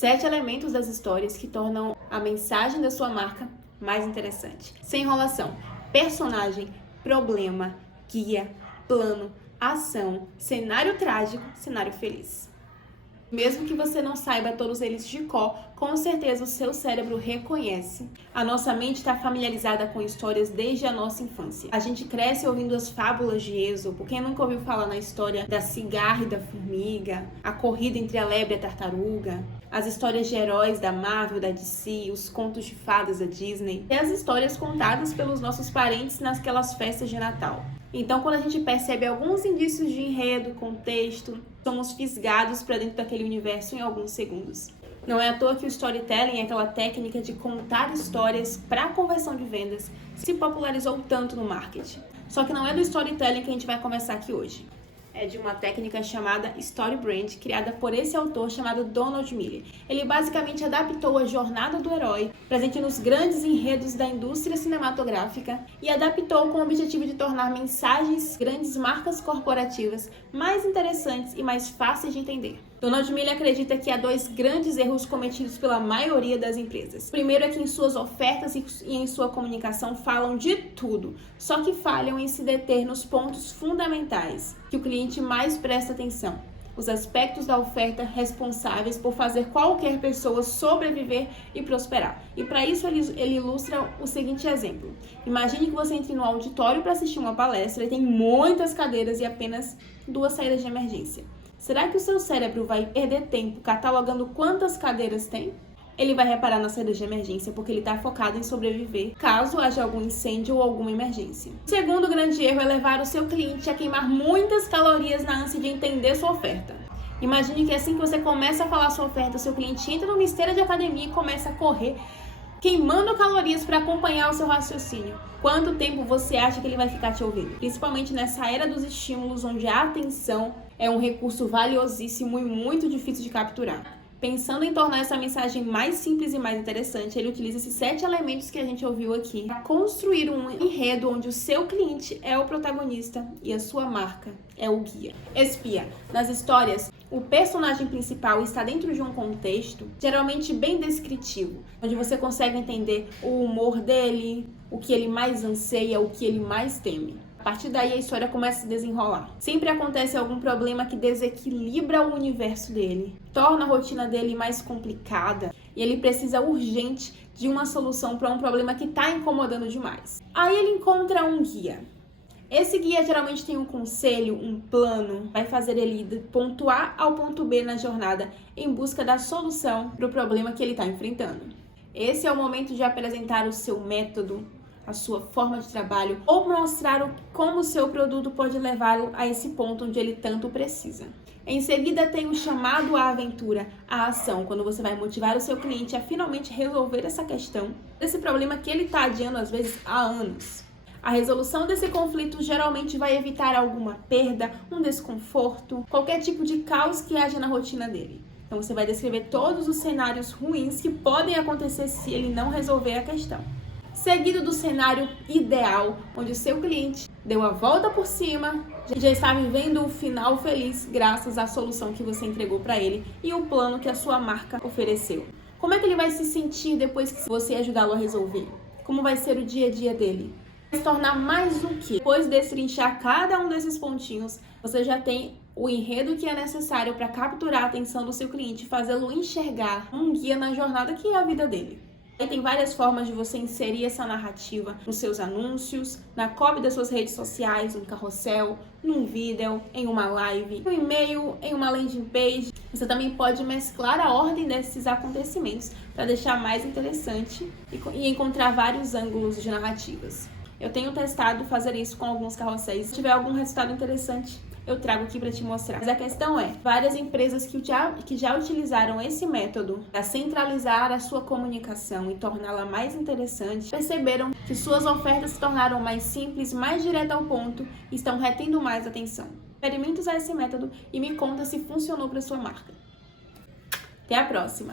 7 elementos das histórias que tornam a mensagem da sua marca mais interessante. Sem enrolação: personagem, problema, guia, plano, ação, cenário trágico, cenário feliz. Mesmo que você não saiba todos eles de cor, com certeza o seu cérebro reconhece. A nossa mente está familiarizada com histórias desde a nossa infância. A gente cresce ouvindo as fábulas de Êxopo. Quem nunca ouviu falar na história da cigarra e da formiga, a corrida entre a lebre e a tartaruga, as histórias de heróis da Marvel, da DC, os contos de fadas da Disney, e as histórias contadas pelos nossos parentes naquelas festas de Natal. Então, quando a gente percebe alguns indícios de enredo, contexto, somos fisgados para dentro daquele universo em alguns segundos. Não é à toa que o storytelling é aquela técnica de contar histórias para a conversão de vendas se popularizou tanto no marketing. Só que não é do storytelling que a gente vai conversar aqui hoje. É de uma técnica chamada Story Brand, criada por esse autor chamado Donald Miller. Ele basicamente adaptou a jornada do herói, presente nos grandes enredos da indústria cinematográfica, e adaptou com o objetivo de tornar mensagens, grandes marcas corporativas, mais interessantes e mais fáceis de entender. Donald Miller acredita que há 2 grandes erros cometidos pela maioria das empresas. O primeiro é que em suas ofertas e em sua comunicação falam de tudo, só que falham em se deter nos pontos fundamentais que o cliente mais presta atenção. Os aspectos da oferta responsáveis por fazer qualquer pessoa sobreviver e prosperar. E para isso ele ilustra o seguinte exemplo. Imagine que você entre no auditório para assistir uma palestra e tem muitas cadeiras e apenas 2 saídas de emergência. Será que o seu cérebro vai perder tempo catalogando quantas cadeiras tem? Ele vai reparar nas saídas de emergência porque ele está focado em sobreviver caso haja algum incêndio ou alguma emergência. O segundo grande erro é levar o seu cliente a queimar muitas calorias na ânsia de entender sua oferta. Imagine que assim que você começa a falar sua oferta, o seu cliente entra numa esteira de academia e começa a correr, queimando calorias para acompanhar o seu raciocínio. Quanto tempo você acha que ele vai ficar te ouvindo? Principalmente nessa era dos estímulos, onde a atenção é um recurso valiosíssimo e muito difícil de capturar. Pensando em tornar essa mensagem mais simples e mais interessante, ele utiliza esses 7 elementos que a gente ouviu aqui para construir um enredo onde o seu cliente é o protagonista e a sua marca é o guia. Espia. Nas histórias, o personagem principal está dentro de um contexto geralmente bem descritivo, onde você consegue entender o humor dele, o que ele mais anseia, o que ele mais teme. A partir daí a história começa a se desenrolar. Sempre acontece algum problema que desequilibra o universo dele, torna a rotina dele mais complicada e ele precisa urgente de uma solução para um problema que está incomodando demais. Aí ele encontra um guia. Esse guia geralmente tem um conselho, um plano, vai fazer ele ir do ponto A ao ponto B na jornada em busca da solução para o problema que ele está enfrentando. Esse é o momento de apresentar o seu método, a sua forma de trabalho ou mostrar como o seu produto pode levá-lo a esse ponto onde ele tanto precisa. Em seguida tem o chamado à aventura, a ação, quando você vai motivar o seu cliente a finalmente resolver essa questão, esse problema que ele está adiando às vezes há anos. A resolução desse conflito geralmente vai evitar alguma perda, um desconforto, qualquer tipo de caos que haja na rotina dele. Então você vai descrever todos os cenários ruins que podem acontecer se ele não resolver a questão. Seguido do cenário ideal, onde o seu cliente deu a volta por cima, já está vivendo o final feliz graças à solução que você entregou para ele e o plano que a sua marca ofereceu. Como é que ele vai se sentir depois que você ajudá-lo a resolver? Como vai ser o dia a dia dele? Vai se tornar mais do que? Depois de destrinchar cada um desses pontinhos, você já tem o enredo que é necessário para capturar a atenção do seu cliente e fazê-lo enxergar um guia na jornada que é a vida dele. Aí tem várias formas de você inserir essa narrativa nos seus anúncios, na copy das suas redes sociais, no carrossel, num vídeo, em uma live, no e-mail, em uma landing page. Você também pode mesclar a ordem desses acontecimentos para deixar mais interessante e encontrar vários ângulos de narrativas. Eu tenho testado fazer isso com alguns carrosséis. Se tiver algum resultado interessante, eu trago aqui para te mostrar. Mas a questão é, várias empresas que já utilizaram esse método para centralizar a sua comunicação e torná-la mais interessante, perceberam que suas ofertas se tornaram mais simples, mais direto ao ponto e estão retendo mais atenção. Experimente usar esse método e me conta se funcionou para sua marca. Até a próxima!